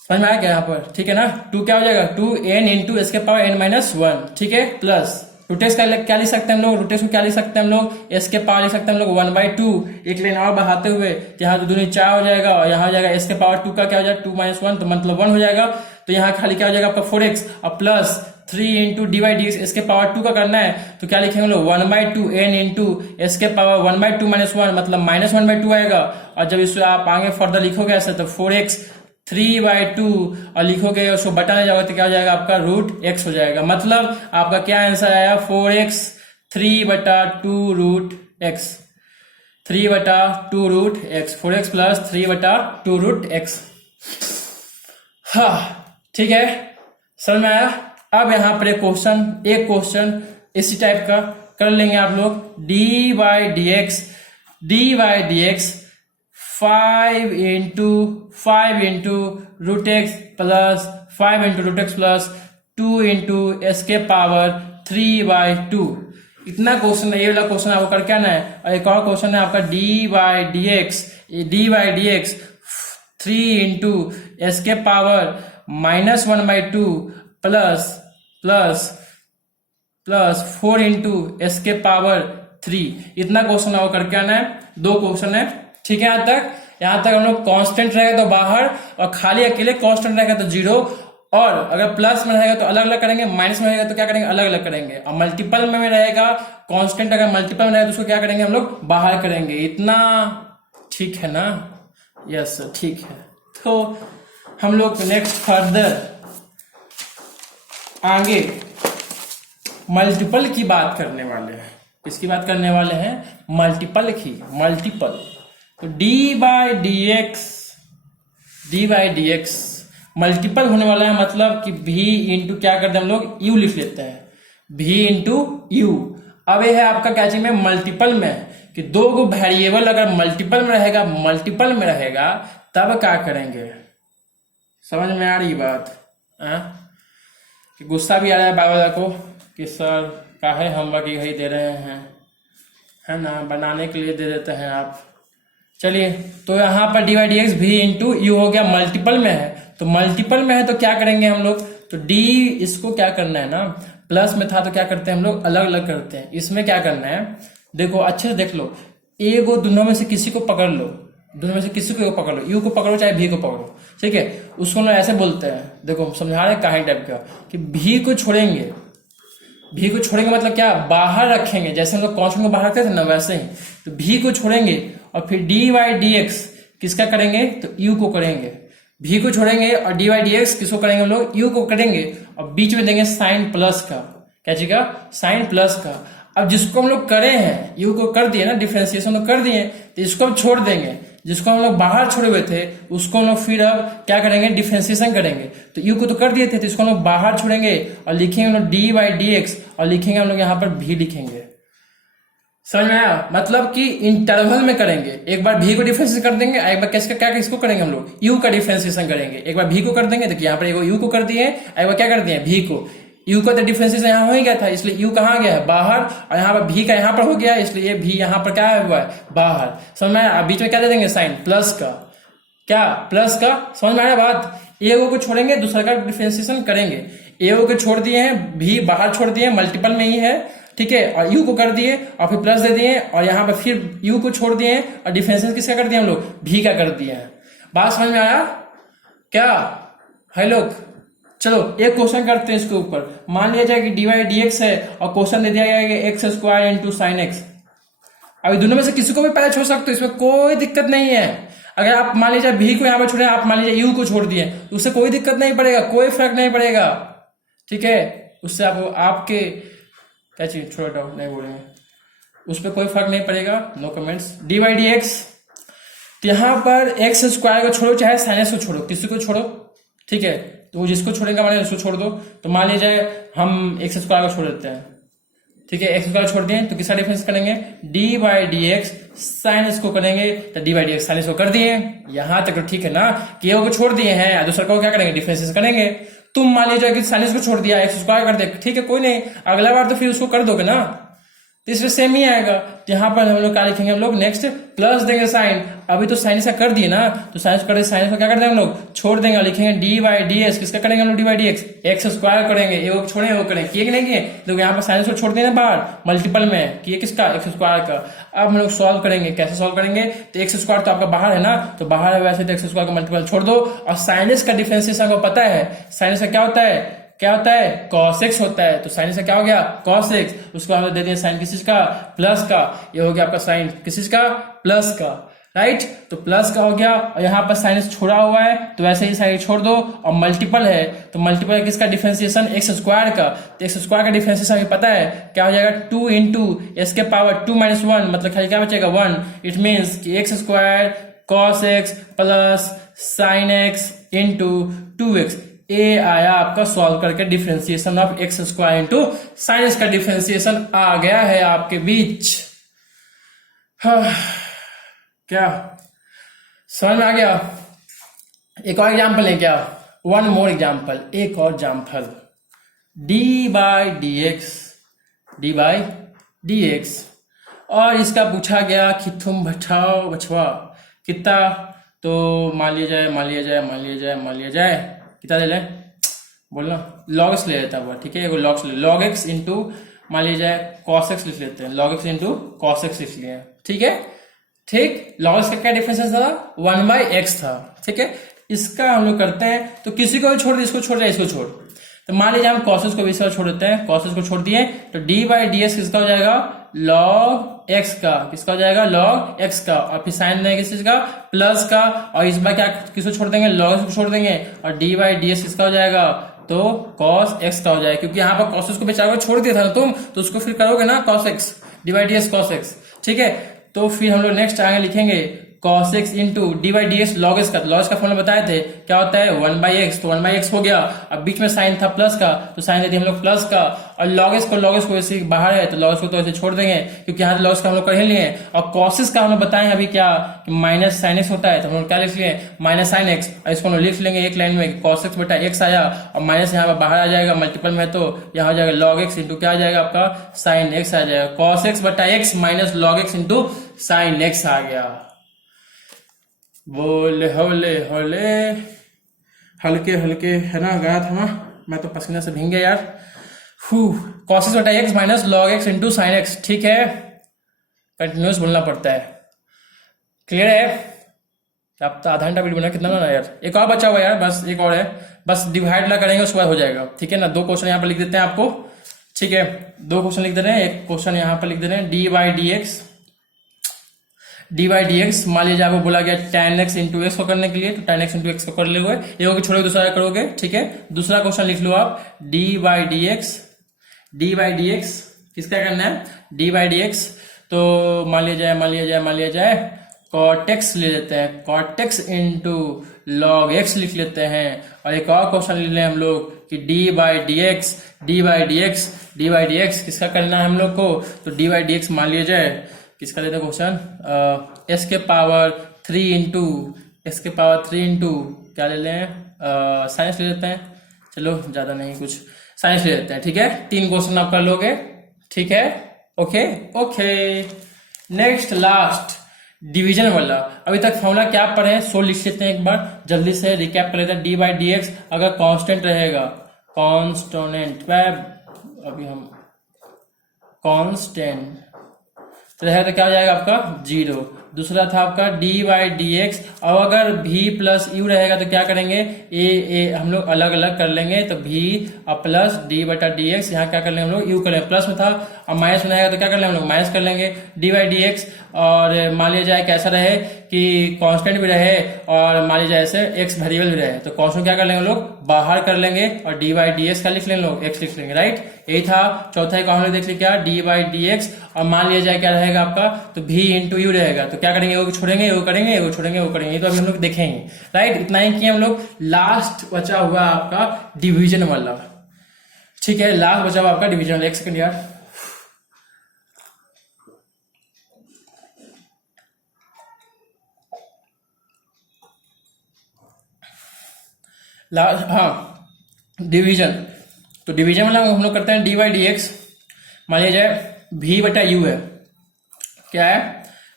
समझ में आया क्या यहाँ पर, ठीक है ना। 2 क्या हो जाएगा 2n इंटू इसके पावर n माइनस 1, ठीक है। प्लस रूटेक्स का क्या लिख सकते हैं हम लोग, रूटेक्स को क्या लिख सकते हैं हम लोग, एस के पावर लिख सकते हैं हम लोग 1/2। एक लाइन और बढ़ाते हुए यहाँ तो दूनी 4 हो जाएगा और यहाँ हो जाएगा एस के पावर 2 का क्या हो जाएगा 2 माइनस 1, तो मतलब 1 हो जाएगा। तो यहाँ खाली क्या हो जाएगा आपका 4x और plus 3 into D by d x इसके पावर 2 का करना है, तो क्या लिखेंगे हम लोग 1/2 n इंटू एस के पावर 1/2 माइनस 1 मतलब माइनस 1/2 आएगा। और जब इसको आप आगे फर्दर लिखोगे ऐसे तो 4x 3/2 और लिखोगे उसको बटा ले जाओगे तो क्या हो जाएगा आपका रूट एक्स हो जाएगा। मतलब आपका क्या आंसर आया 4x 3/2 root x, 3/2 root x, 4x plus 3/2 root x. हाँ ठीक है, समझ में आया। अब यहाँ पर एक क्वेश्चन इसी टाइप का कर लेंगे आप लोग। D by d x 5 into root x plus 5 into root x plus 2 into s के पावर 3/2। इतना क्वेश्चन है, ये वाला क्वेश्चन आपको करके आना है। और एक और क्वेश्चन है आपका d by d x 3 into s के power minus 1/2 plus 4 into s के पावर 3। इतना क्वेश्चन आपको करके आना है। 2 क्वेश्चन है, ठीक है। यहाँ तक हम लोग कांस्टेंट रहेगा तो बाहर और खाली अकेले कांस्टेंट रहेगा तो 0, और अगर प्लस में रहेगा तो अलग अलग करेंगे, माइनस में रहेगा तो क्या करेंगे, अलग अलग करेंगे। और मल्टीपल में रहेगा कांस्टेंट, अगर मल्टीपल में रहेगा तो उसको क्या करेंगे हम लोग, बाहर करेंगे। इतना ठीक है ना, यस ठीक है। तो हम लोग नेक्स्ट फर्दर आगे मल्टीपल की बात करने वाले हैं। किसकी बात करने वाले हैं? मल्टीपल की, मल्टीपल। तो d by d x multiple होने वाला है, मतलब कि v इंटू क्या करते हैं हम लोग, u लिख लेते हैं, v इंटू यू। अब यह है आपका क्या चीज में, मल्टीपल में है कि दो गो वेरिएबल अगर मल्टीपल में रहेगा तब क्या करेंगे? समझ में आ रही बात? कि गुस्सा भी आ रहा है बाबा को कि सर काहे होमवर्क यही दे रहे हैं, है ना, बनाने के लिए दे देते हैं आप। चलिए, तो यहाँ पर डी बाई डी एक्स भी इंटू यू हो गया, मल्टीपल में है। तो मल्टीपल में है तो क्या करेंगे हम लोग, तो डी इसको क्या करना है ना, प्लस में था तो क्या करते हैं हम लोग, अलग अलग करते हैं। इसमें क्या करना है, देखो अच्छे से देख लो, ए को दोनों में से किसी को पकड़ लो, दोनों में से किसी को पकड़ लो, यू को पकड़ो चाहे भी को पकड़ो, ठीक है। उसको ना ऐसे बोलते हैं, देखो समझा रहे कहानी टाइप का, कि भी को छोड़ेंगे, भी को छोड़ेंगे मतलब क्या, बाहर रखेंगे, जैसे हम लोग कॉन्स्टेंट को बाहर रखते थे ना वैसे ही। तो भी को छोड़ेंगे और फिर डी बाई डी एक्स किसका करेंगे, तो यू को करेंगे। भी को छोड़ेंगे और डी बाई डी एक्स किसको करेंगे हम लोग, यू को करेंगे, और बीच में देंगे साइन प्लस का, क्या चीज का, साइन प्लस का। अब जिसको हम लोग करे हैं, यू को कर दिए ना, डिफरेंशिएशन तो कर दिए, तो इसको हम छोड़ देंगे। जिसको हम लोग बाहर छोड़े हुए थे उसको हम लोग फिर अब क्या करेंगे, डिफरेंशिएशन करेंगे। तो यू को तो कर दिए थे, तो इसको हम लोग बाहर छोड़ेंगे और लिखेंगे हम लोग डी बाई डी एक्स, और लिखेंगे हम लोग यहाँ पर भी लिखेंगे। समझ में आया? मतलब कि इंटरवल में करेंगे, एक बार भी को डिफरेंशिएशन कर देंगे, एक बार किसका क्या किसको करेंगे हम लोग, यू का डिफरेंशिएशन करेंगे। एक बार भी को कर देंगे, तो यहाँ पर एक यू को कर दिए, एक बार क्या कर दिए, भी को। यू का तो डिफरेंशिएशन यहाँ हो ही गया था, इसलिए यू कहाँ गया है, बाहर, और यहाँ पर भी का यहाँ पर हो गया, इसलिए भी यहाँ पर क्या हुआ है, बाहर। समझ में आया? बीच में क्या दे देंगे, साइन प्लस का, क्या, प्लस का। समझ में आया बात? ए को छोड़ेंगे, दूसरा का डिफरेंशिएशन करेंगे। ए को छोड़ दिए हैं, भी बाहर छोड़ दिए, मल्टीपल में ही है, ठीक है, और यू को कर दिए और फिर प्लस दे दिए, और यहाँ पर फिर यू को छोड़ दिए और डिफरेंशिएशन किसका कर दिया हम लोग, भी का कर दिए हैं। बात समझ में आया क्या है लोग? चलो एक क्वेश्चन करते हैं इसके ऊपर। मान लिया जाए कि डी वाई डी एक्स है और क्वेश्चन दे दिया गया है x square into sine x. अभी दोनों में से किसी को भी पहले छोड़ सकते हो, इसमें कोई दिक्कत नहीं है। अगर आप मान लीजिए भी को यहाँ पर छोड़े, आप मान लीजिए यू को छोड़ दिए, तो उससे कोई दिक्कत नहीं पड़ेगा, कोई फर्क नहीं पड़ेगा, ठीक है। उससे आपके क्या चीज छोटा नहीं बोलेंगे, उस पर कोई फर्क नहीं पड़ेगा, no comments. D y d x, तो यहाँ पर एक्स स्क्वायर को छोड़ो चाहे साइन एक्स को छोड़ो, किसी को छोड़ो, ठीक है। तो जिसको छोड़ेंगे मान उसको छोड़ दो। तो मान लीजिए हम एक्स स्क्वायर को छोड़ देते हैं, ठीक है, एक्स स्क्वायर छोड़ दिए, तो किसका डिफरेंस करेंगे, D by d x sine x को करेंगे, तो d by d x sine x को कर दिए। यहां तक तो ठीक है ना, कि को छोड़ दिए हैं, दूसरा को क्या करेंगे, डिफरेंस करेंगे। तुम मान लीजिए कि साइन एक्स को छोड़ दिया, एक्स स्क्वायर कर दे, ठीक है, कोई नहीं, अगला बार तो फिर उसको कर दोगे ना, तो इसमें सेम ही आएगा। तो यहाँ पर हम लोग क्या लिखेंगे, हम लोग नेक्स्ट प्लस देंगे साइन, अभी तो साइन से कर दिए ना, तो साइन कर साइन को क्या कर देंगे हम लोग, छोड़ देंगे और लिखेंगे डी बाई डी एक्स, किसका करेंगे हम लोग, d by d x, x square करेंगे, ये छोड़े वो करेंगे, किए कि नहीं किए, तो यहाँ पर साइन को छोड़ देना बाहर, मल्टीपल में किए किसका, एक्स स्क्वायर का। अब हम लोग सॉल्व करेंगे, कैसे सॉल्व करेंगे, तो एक्स स्क्वायर तो आपका बाहर है ना, तो बाहर है वैसे तो एक्स स्क्वायर का मल्टीपल छोड़ दो, और साइनस का डिफरेंशिएशन को पता है, साइनस का क्या होता है, क्या होता है, cos x होता है। तो साइन से क्या हो गया, cos x, उसको हम दे दिए साइन किस चीज का, प्लस का, ये हो गया आपका साइन किस चीज का, प्लस का, राइट। तो प्लस का हो गया, और यहाँ पर साइन छोड़ा हुआ है तो वैसे ही साइन छोड़ दो, और मल्टीपल है तो मल्टीपल है किसका, डिफरेंशिएशन एक्स स्क्वायर का। तो एक्स स्क्वायर का डिफरेंशिएशन हमें पता है क्या हो जाएगा, 2 इंटू एस के पावर 2 माइनस 1, मतलब खाली क्या बचेगा 1। इट मीन्स कि x square cos x plus sine x into 2x, ए आया आपका सॉल्व करके differentiation of x square into sine x का डिफरेंशिएशन आ गया है आपके बीच। क्या समझ में आ गया? एक और एग्जाम्पल है क्या, वन मोर एग्जाम्पल, एक और example, D by d x, D by d x, और इसका पूछा गया कि तुम बचाओ बछवा कितना, तो मान लिया जाए कितना ले लें, बोलना log x ले लेता हुआ, ठीक है, log x इंटू मान लीजिए cos x लिख लेते हैं, log x into cos x लिख लिए, ठीक है, ठीक। log x का क्या डिफरेंस था, 1/x था, ठीक है। इसका हम लोग करते हैं, तो किसी को भी छोड़ दे, इसको छोड़ जाए, इसको छोड़, तो मान लीजिए हम cos x को भी छोड़ देते हैं, cos x को छोड़ दिए, तो d बाई डी एक्स किसका हो जाएगा, log x का, किसका हो जाएगा, log x का, और फिर साइन देंगे किस चीज का, प्लस का, और इस बार क्या किसको छोड़ देंगे, log x को छोड़ देंगे, और d बाई डी एक्स किसका हो जाएगा, तो cos x का हो जाएगा, क्योंकि यहाँ पर cos x को बेचारा छोड़ दिया था ना तुम, तो उसको फिर करोगे ना cos x, D by d x cos x, ठीक है। तो फिर हम लोग नेक्स्ट आगे लिखेंगे cos x into D by d x log x का, लॉग का फॉर्मूला बताए थे क्या होता है 1/x, तो 1/x हो गया। अब बीच में साइन था प्लस का, तो साइन दे दिया हम लोग प्लस का, और लॉग एक्स को ऐसे बाहर है तो लॉग एक्स को तो ऐसे छोड़ देंगे क्योंकि यहाँ लॉग का हम लोग कर ही लिए। और cos x का हम लोग बताएं अभी क्या कि माइनस साइन एक्स होता है, तो हम लोग क्या लिख लिए माइनस साइन एक्स, और इसको हम लोग लिख लेंगे एक लाइन में cos x बटा x आया, और माइनस यहाँ पर बाहर आ जाएगा, मल्टीपल में तो यहाँ हो जाएगा लॉग एक्स इंटू क्या आ जाएगा आपका साइन एक्स आ जाएगा, cos x बटा x minus log x into sine x आ गया। बोले होले होले, हल्के हल्के है ना गाया था ना, मैं तो पसीने से भींग गया यार। cos x बटा x minus log x into sine x, ठीक है, कंटिन्यूस बोलना पड़ता है। क्लियर है? आप तो आधा घंटा वीडियो बना कितना ना यार, एक और बचा हुआ यार, बस एक और है, बस डिवाइड ला करेंगे उसके बाद हो जाएगा, ठीक है ना। 2 क्वेश्चन यहाँ पर लिख देते हैं आपको, ठीक है, 2 क्वेश्चन लिख दे रहे हैं, एक क्वेश्चन यहाँ पर लिख दे रहे हैं D by d x, D by d x मान लीजिए आपको बोला गया tan x इंटू एक्स को करने के लिए, तो tan x इंटू एक्स को कर ले हुए, एक को छोड़ोगे दूसरा करोगे, ठीक है। दूसरा क्वेश्चन लिख लो आप डी बाई डी एक्स किसका करना है डी बाई डी एक्स, तो मान लिया जाए cot x ले लेते हैं, cot x into log x लिख लेते हैं। और एक और क्वेश्चन ले लें हम लोग कि डी बाई डी एक्स किसका करना है हम लोग को, तो डी बाई डी एक्स मान लिया जाए किसका लेते हैं क्वेश्चन s के पावर 3 इंटू क्या ले लें साइंस ले लेते हैं, चलो ज्यादा नहीं कुछ साइंस ले लेते हैं, ठीक है। 3 क्वेश्चन आप कर लोगे, ठीक है, ओके। नेक्स्ट लास्ट डिवीजन वाला, अभी तक फॉर्मूला क्या पढ़े हैं सो लिख लेते हैं, एक बार जल्दी से रिकैप कर लेते हैं। डी बाई डी एक्स अगर कांस्टेंट रहेगा, अभी हम कांस्टेंट रहेगा तो क्या हो जाएगा आपका 0। दूसरा था आपका डी बाई डी एक्स, और अगर v प्लस यू रहेगा तो क्या करेंगे ए हम लोग अलग अलग कर लेंगे, तो v और प्लस डी बटा डी एक्स, यहाँ क्या कर लेंगे हम लोग यू कर लेंगे, प्लस में था और माइनस में रहेगा तो क्या कर लेंगे हम लोग माइनस कर लेंगे डी बाई डी एक्स। और मान लिया जाए कैसा रहे कि कांस्टेंट भी रहे और मान लीजिए ऐसे एक्स वेरिएबल भी रहे, तो कांस्टेंट क्या कर लेंगे हम लोग बाहर कर लेंगे, और डी बाई डी एक्स का लिख लेंगे लोग एक्स लिख लेंगे, राइट। यही था चौथा एक हम लोग देख लिया क्या डी बाई डी एक्स, और मान लिया जाए क्या रहेगा आपका तो v इंटू यू रहेगा, तो क्या करेंगे वो छोड़ेंगे वो करेंगे वो छोड़ेंगे वो करेंगे, तो अभी हम लोग देखेंगे, राइट। इतना ही किए हम लोग। लास्ट बचा हुआ आपका डिवीजन वाला, ठीक है, लास्ट बचा हुआ आपका डिवीजन वाला। एक सेकंड यार, हाँ डिवीजन, तो डिवीजन वाला हम लोग करते हैं डी बाई डी एक्स, मान लिया जाए v बटा यू है, क्या है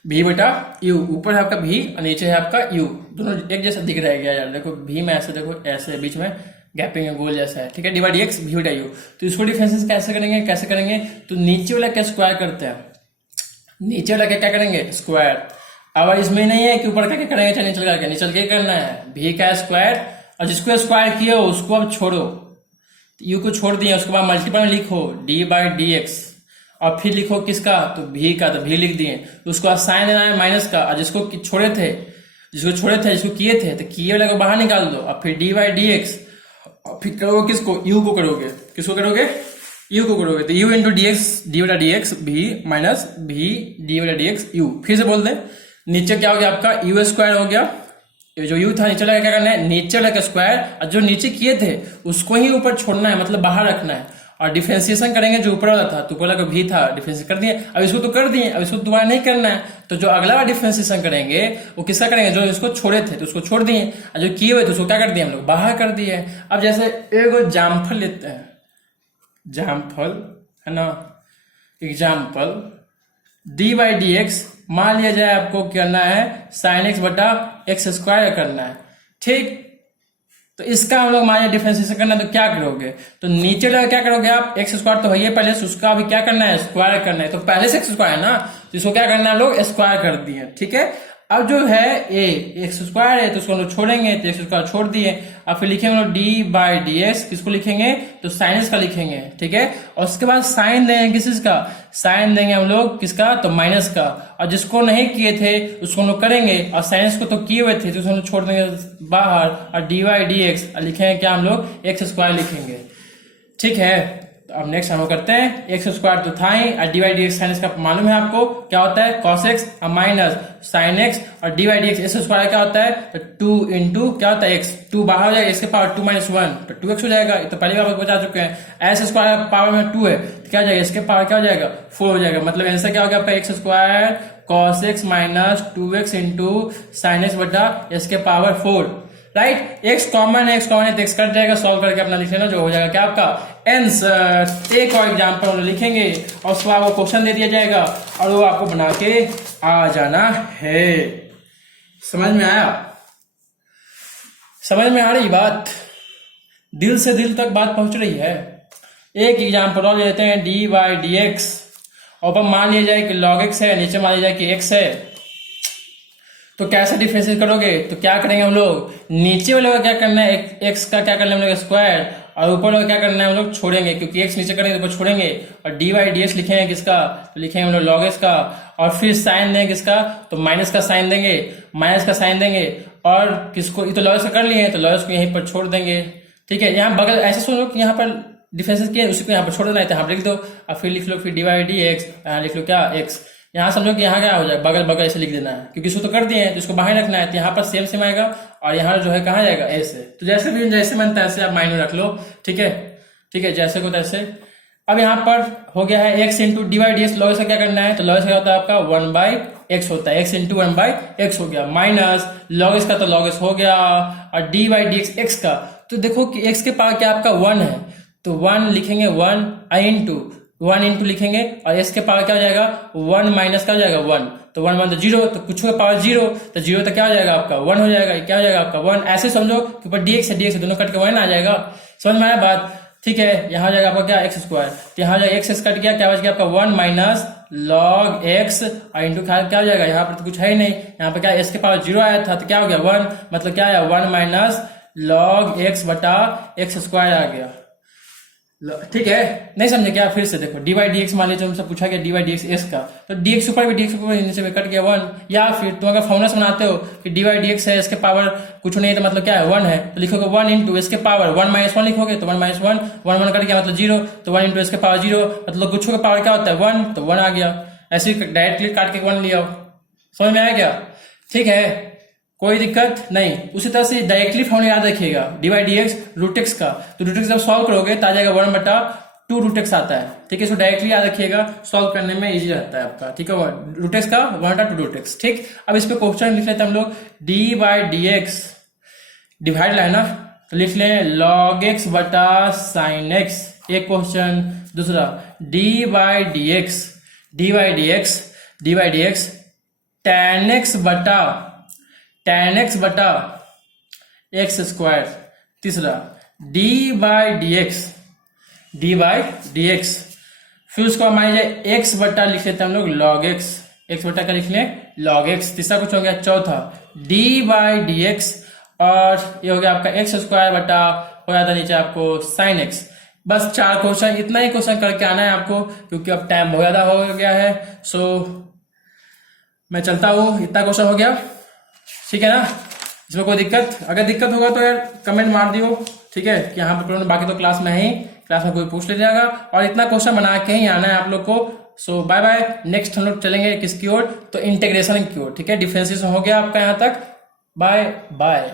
v बटा यू, ऊपर है आपका v और नीचे है आपका u, दोनों एक जैसा दिख रहा है यार, देखो v में ऐसे, देखो ऐसे बीच में गैपिंग है गोल जैसा है, ठीक है, D by d x v बटा यू। तो इसको डिफरेंशिएट कैसे करेंगे, तो नीचे वाला क्या स्क्वायर करते हैं, नीचे वाला क्या करेंगे स्क्वायर। अब इसमें नहीं है कि ऊपर का क्या करेंगे चाहे नीचे के करना है v का स्क्वायर, और जिसको स्क्वायर किया हो उसको अब छोड़ो, यू को छोड़ दिए, उसके बाद मल्टीपल में लिखो डी बाई डी एक्स, और फिर लिखो किसका तो v का, तो v लिख दिए, उसको साइन देना है माइनस का, और जिसको छोड़े थे जिसको किए थे तो किए वाले को बाहर निकाल दो, और फिर डी बाई डी एक्स, और फिर करोगे किसको u को करोगे, किसको करोगे u को करोगे, तो u into d x d बटा d x v minus v d बटा डी एक्स u। फिर से बोल दे, नीचे क्या हो गया आपका u स्क्वायर हो गया, जो u था नीचे लगा क्या करना है नीचे लगा स्क्वायर, और जो नीचे किए थे उसको ही ऊपर छोड़ना है, मतलब बाहर रखना है, और डिफरेंशिएशन करेंगे जो ऊपर वाला था, तो ऊपर वाला भी था डिफरेंशिएट कर दिए, अब इसको तो कर दिए, अब इसको दोबारा नहीं करना है, तो जो अगला वाला डिफरेंशिएशन करेंगे वो किसका करेंगे, जो इसको छोड़े थे तो उसको छोड़ दिए, और जो किए हुए थे उसको क्या कर दिए हम लोग बाहर कर दिए। अब जैसे एक जामफल लेते हैं, जामफल है ना, example D by d x, मान लिया जाए आपको करना है साइन एक्स बटा एक्स स्क्वायर करना है, ठीक। तो इसका हम लोग मान डिफरेंशिएशन करना है, तो क्या करोगे, तो नीचे लगा क्या करोगे आप एक्स स्क्वायर तो है पहले से, उसका अभी क्या करना है स्क्वायर करना है, तो पहले से एक्स स्क्वायर है ना, तो इसको क्या करना है लोग स्क्वायर कर दिए, ठीक है। अब जो है ए एक्स स्क्वायर है तो उसको हम लोग छोड़ेंगे, तो एक्स स्क्वायर छोड़ दिए, अब फिर लिखेंगे हम लोग डी बाई डी एक्स, किसको लिखेंगे तो साइंस का लिखेंगे, ठीक है। और उसके बाद साइन देंगे किसका, साइन देंगे हम लोग किसका तो माइनस का, और जिसको नहीं किए थे उसको हम लोग करेंगे, और साइंस को तो किए हुए थे तो उसको हम लोग छोड़ देंगे बाहर, और डी बाई डी एक्स लिखेंगे क्या हम लोग एक्स स्क्वायर लिखेंगे, ठीक है। तो अब नेक्स्ट हम करते हैं एक्स स्क्वायर तो था ही, और D by d x sine x का मालूम है आपको क्या होता है, कॉस एक्स और माइनस साइन एक्स, और D by d x square क्या होता है, तो 2 इंटू क्या होता है एक्स, 2 बाहर हो जाएगा, इसके पावर 2 माइनस 1 तो 2x हो जाएगा। तो पहले आप बता चुके हैं, एस स्क्वायर पावर में 2 है तो क्या हो जाएगा, इसके पावर क्या हो जाएगा 4 हो जाएगा। मतलब आंसर क्या हो गया आपका x square cos x minus 2x into sine x बटा इसके पावर 4, राइट। एक्स कॉमन है, एक्स कॉमन है तो एक्स कट जाएगा, सॉल्व करके अपना लिख लेना, जो हो जाएगा क्या आपका आंसर। एक और एग्जांपल हम लिखेंगे और उसके बाद वो क्वेश्चन दे दिया जाएगा और वो आपको बना के आ जाना है। समझ में आया? समझ में आ रही बात? दिल से दिल तक बात पहुंच रही है? एक एग्जांपल और लेते हैं, डी बाई डी एक्स, ऊपर मान लिया जाए कि log x है, नीचे मान लिया जाए कि x है, तो कैसे डिफरेंशिएट करोगे? तो क्या करेंगे हम लोग, नीचे वाले का क्या करना है, x का क्या करना है हम लोग स्क्वायर, और ऊपर वाला क्या करना है हम लोग छोड़ेंगे, क्योंकि x नीचे करेंगे तो ऊपर छोड़ेंगे, और डी बाई डी एक्स लिखेंगे किसका, तो लिखेंगे हम लोग log x का, और फिर साइन देंगे किसका, तो माइनस का साइन देंगे, माइनस का साइन देंगे, और किसको, ये तो log x का कर लिए हैं तो log x को यहीं पर छोड़ देंगे, ठीक है। यहाँ बगल ऐसे सोचो कि यहाँ पर डिफरेंस किया उसी को यहाँ पर छोड़ देना है, तो यहाँ पर लिख दो, और फिर लिख लो फिर डी बाई डी एक्स, यहाँ लिख लो क्या x, यहाँ समझो कि यहाँ क्या हो जाए, बगल बगल ऐसे लिख देना है, क्योंकि इसको तो कर दिए हैं तो इसको बाहर रखना है, तो यहाँ पर सेम सेम आएगा, और यहाँ जो है कहाँ जाएगा ऐसे। तो जैसे भी जैसे बनता है ऐसे आप माइंड में रख लो, ठीक है, ठीक है, जैसे को तैसे। अब यहाँ पर हो गया है x into D by d x, log का क्या करना है, तो लॉग क्या होता है आपका 1 बाई एक्स होता है, x इंटू 1 बाई एक्स हो गया, माइनस लॉग का तो लॉग हो गया, और D by d x x का, तो देखो कि x के पावर क्या आपका 1 है, तो 1 लिखेंगे 1 आई इंटू 1 इंटू लिखेंगे, और s के पावर क्या हो जाएगा 1 माइनस का हो जाएगा 1, तो 1 1 तो 0, तो कुछ का पावर 0, तो 0 तो क्या हो जाएगा आपका 1 हो जाएगा, क्या हो जाएगा आपका 1। ऐसे समझो कि ऊपर dx है, dx दोनों कट के 1 आ जाएगा। समझ में आया बात? ठीक है, यहाँ हो जाएगा आपका क्या एक्स स्क्वायर, तो यहाँ हो जाएगा एक्स कट गया, क्या बच गया आपका 1 माइनस लॉग एक्स, और इंटू क्या हो जाएगा, यहाँ पर तो कुछ है ही नहीं, यहाँ पर क्या s के पावर 0 आया था तो क्या हो गया 1, मतलब क्या आया 1 माइनस लॉग एक्स बटा एक्स स्क्वायर आ गया। ठीक है, नहीं समझे क्या? फिर से देखो, डी बाई डी एक्स मान लीजिए तुमसे पूछा गया D by d x S का, तो डी एक्स ऊपर भी डी एक्स ऊपर नीचे में कट गया 1, या फिर तुम अगर फॉर्मूला बनाते हो कि डी बाई डी एक्स है, इसके पावर कुछ नहीं है तो मतलब क्या है 1 है, तो लिखोगे 1 इंटू इसके पावर 1 माइनस 1 लिखोगे, तो 1 माइनस 1 1 1 कट गया मतलब 0, तो 1 इंटू इसके पावर 0, मतलब कुछ का पावर क्या होता है 1, तो 1 आ गया। ऐसे ही डायरेक्टली काट के 1 लिया। समझ में आया क्या? ठीक है, कोई दिक्कत नहीं। उसी तरह से डायरेक्टली फॉर्मूला याद रखिएगा, d by d x root x का, तो रूट एक्स जब सॉल्व करोगे तो आ जाएगा 1 बटा 2 रूट एक्स आता है, ठीक है। इसको डायरेक्टली याद रखिएगा, सॉल्व करने में इजी रहता है आपका, ठीक है। रूट एक्स का 1 बटा 2 रूट एक्स, ठीक। अब इस पे क्वेश्चन लिख लेते हैं हम लोग, d by d x divide है ना, तो लिख लें लॉग एक्स बटा साइन एक्स, एक क्वेश्चन। दूसरा D by d x, D by d x, D by d x tan x बटा एक्स स्क्वायर। तीसरा D by d x, D by d x, फिर उसको मान लीजिए x बटा लिख लेते हैं हम लोग लॉग एक्स, x बटा का लिख लें लॉग एक्स। तीसरा कुछ हो गया, चौथा डी बाई डी एक्स, और ये हो गया आपका एक्स स्क्वायर बटा हो जाता नीचे आपको साइन एक्स। बस 4 क्वेश्चन, इतना ही क्वेश्चन करके आना है आपको, क्योंकि अब टाइम बहुत ज्यादा हो गया है। सो मैं चलता हूँ, इतना क्वेश्चन हो गया, ठीक है ना। इसमें कोई दिक्कत, अगर दिक्कत होगा तो यार कमेंट मार दियो, ठीक है, कि यहाँ पर बाकी तो क्लास में कोई पूछ ले जाएगा, और इतना क्वेश्चन बना के ही आना है आप लोग को। सो बाय बाय, नेक्स्ट हम लोग चलेंगे किसकी ओर, तो इंटीग्रेशन की ओर, ठीक है। डिफरेंशिएशन हो गया आपका यहाँ तक, बाय बाय।